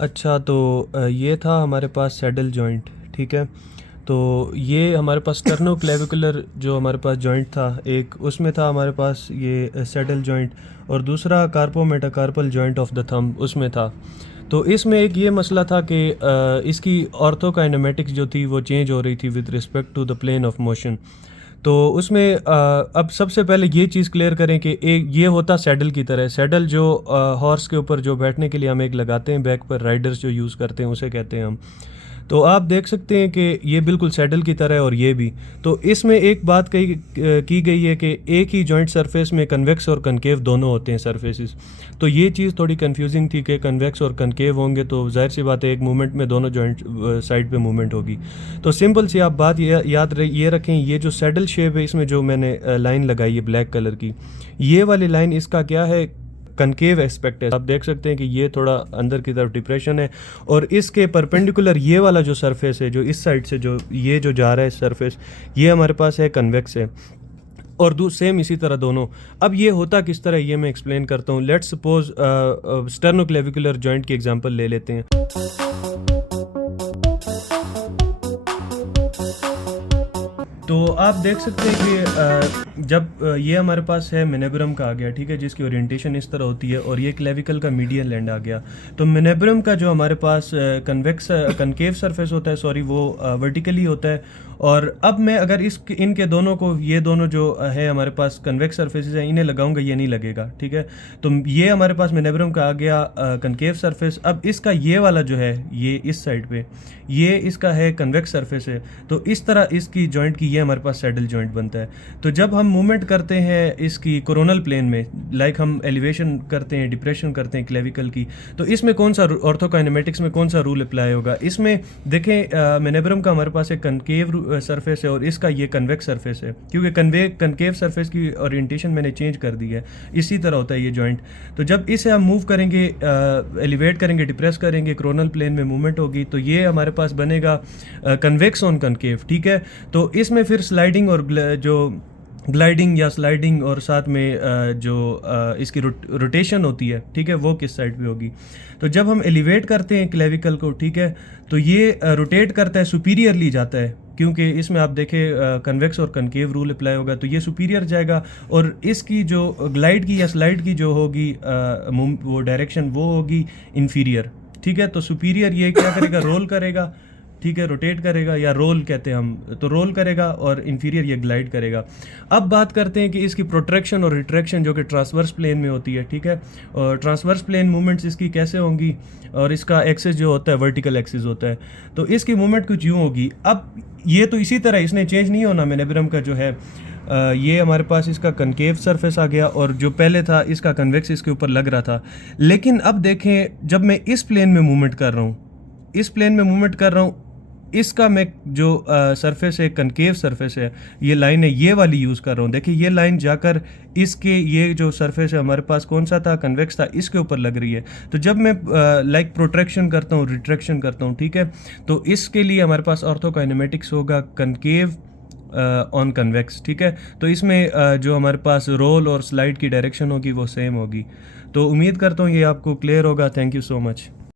अच्छा तो ये था हमारे पास सैडल जॉइंट, ठीक है। तो ये हमारे पास स्टर्नोक्लेविकुलर जो हमारे पास जॉइंट था, एक उसमें था हमारे पास ये सैडल जॉइंट, और दूसरा carpometacarpal joint of the thumb उसमें था। तो इसमें एक ये मसला था कि इसकी ऑर्थोकाइनेमेटिक्स जो थी वो चेंज हो रही थी with respect to the plane of motion. तो उसमें अब सबसे पहले ये चीज़ क्लियर करें कि एक ये होता सैडल की तरह। सैडल जो हॉर्स के ऊपर जो बैठने के लिए हम एक लगाते हैं बैक पर, राइडर्स जो यूज़ करते हैं उसे कहते हैं हम। तो आप देख सकते हैं कि ये बिल्कुल सैडल की तरह है, और ये भी। तो इसमें एक बात की गई है कि एक ही जॉइंट सरफेस में कन्वेक्स और कनकेव दोनों होते हैं सरफेसेस। तो ये चीज़ थोड़ी कंफ्यूजिंग थी कि कन्वेक्स और कनकेव होंगे तो जाहिर सी बात है एक मूवमेंट में दोनों जॉइंट साइड पे मूवमेंट होगी। तो सिंपल सी आप बात ये रखें, ये जो सैडल शेप है इसमें जो मैंने लाइन लगाई है ब्लैक कलर की, ये वाली लाइन इसका क्या है, कनकेव एस्पेक्ट है। आप देख सकते हैं कि ये थोड़ा अंदर की तरफ डिप्रेशन है, और इसके परपेंडिकुलर ये वाला जो सरफेस है, जो इस साइड से जो ये जो जा रहा है सरफेस, ये हमारे पास है कन्वेक्स है। और सेम इसी तरह दोनों। अब ये होता किस तरह ये मैं एक्सप्लेन करता हूँ। लेट्स सपोज स्टर्नोक्लेविकुलर जॉइंट की एग्जांपल ले लेते हैं। तो आप देख सकते हैं कि जब ये हमारे पास है मेनेब्रम का आ गया, ठीक है, जिसकी ओरिएंटेशन इस तरह होती है, और ये क्लेविकल का मीडियन लैंड आ गया। तो मेनेब्रम का जो हमारे पास कनकेव सरफेस होता है, सॉरी, वो वर्टिकली होता है। और अब मैं अगर इनके दोनों को, ये दोनों जो है हमारे पास कन्वेक्स सरफेसेस हैं, इन्हें लगाऊंगा, ये नहीं लगेगा, ठीक है। तो ये हमारे पास मेनेब्रम का आ गया कनकेव सरफेस। अब इसका ये वाला जो है, ये इस साइड पे, ये इसका है कन्वेक्स सरफेस है। तो इस तरह इसकी जॉइंट की ये हमारे पास सैडल जॉइंट बनता है। तो जब हम मूवमेंट करते हैं इसकी कोरोनल प्लेन में, लाइक हम एलिवेशन करते हैं, डिप्रेशन करते हैं क्लेविकल की, तो इसमें कौन सा ऑर्थोकाइनेमेटिक्स में कौन सा रूल अप्लाई होगा। इसमें देखें, मेनेब्रम का हमारे पास एक कनकेव सरफेस है और इसका ये कन्वेक्स सरफेस है, क्योंकि कनकेव सरफेस की ओरिएंटेशन मैंने चेंज कर दी है। इसी तरह होता है ये जॉइंट। तो जब इसे हम मूव करेंगे, एलिवेट करेंगे, डिप्रेस करेंगे, कोरोनल प्लेन में मूवमेंट होगी, तो ये हमारे पास बनेगा कन्वेक्स ऑन कनकेव, ठीक है। तो इसमें फिर स्लाइडिंग और जो ग्लाइडिंग या स्लाइडिंग, और साथ में जो इसकी रोटेशन होती है, ठीक है, वो किस साइड पे होगी। तो जब हम एलिवेट करते हैं क्लेविकल को, ठीक है, तो ये रोटेट करता है, सुपीरियरली जाता है, क्योंकि इसमें आप देखें कन्वेक्स और कनकेव रूल अप्लाई होगा, तो ये सुपीरियर जाएगा। और इसकी जो ग्लाइड की या स्लाइड की जो होगी वो डायरेक्शन, वो होगी इन्फीरियर, ठीक है। तो सुपीरियर ये क्या करेगा, रोल करेगा, ठीक है, रोटेट करेगा, या रोल कहते हैं हम, तो रोल करेगा, और इन्फीरियर ये ग्लाइड करेगा। अब बात करते हैं कि इसकी प्रोट्रैक्शन और रिट्रैक्शन जो कि ट्रांसवर्स प्लेन में होती है, ठीक है। और ट्रांसवर्स प्लेन मूवमेंट्स इसकी कैसे होंगी, और इसका एक्सिस जो होता है वर्टिकल एक्सिस होता है, तो इसकी मूवमेंट कुछ यूँ होगी। अब ये तो इसी तरह, इसने चेंज नहीं होना। मेनेब्रम का जो है ये हमारे पास इसका कनकेव सरफेस आ गया, और जो पहले था इसका कन्वेक्स इसके ऊपर लग रहा था। लेकिन अब देखें, जब मैं इस प्लेन में मूवमेंट कर रहा हूँ, इस प्लेन में मूवमेंट कर रहा हूँ, इसका मैं जो सरफेस है, कनकेव सरफेस है, ये लाइन है, ये वाली यूज़ कर रहा हूँ। देखिए ये लाइन जाकर इसके, ये जो सरफेस है हमारे पास कौन सा था, कन्वेक्स था, इसके ऊपर लग रही है। तो जब मैं लाइक प्रोट्रैक्शन करता हूँ, रिट्रैक्शन करता हूँ, ठीक है, तो इसके लिए हमारे पास ऑर्थोकाइनेमेटिक्स होगा कनकेव ऑन कन्वेक्स, ठीक है। तो इसमें जो हमारे पास रोल और स्लाइड की डायरेक्शन होगी वो सेम होगी। तो उम्मीद करता हूँ ये आपको क्लियर होगा। Thank you so much.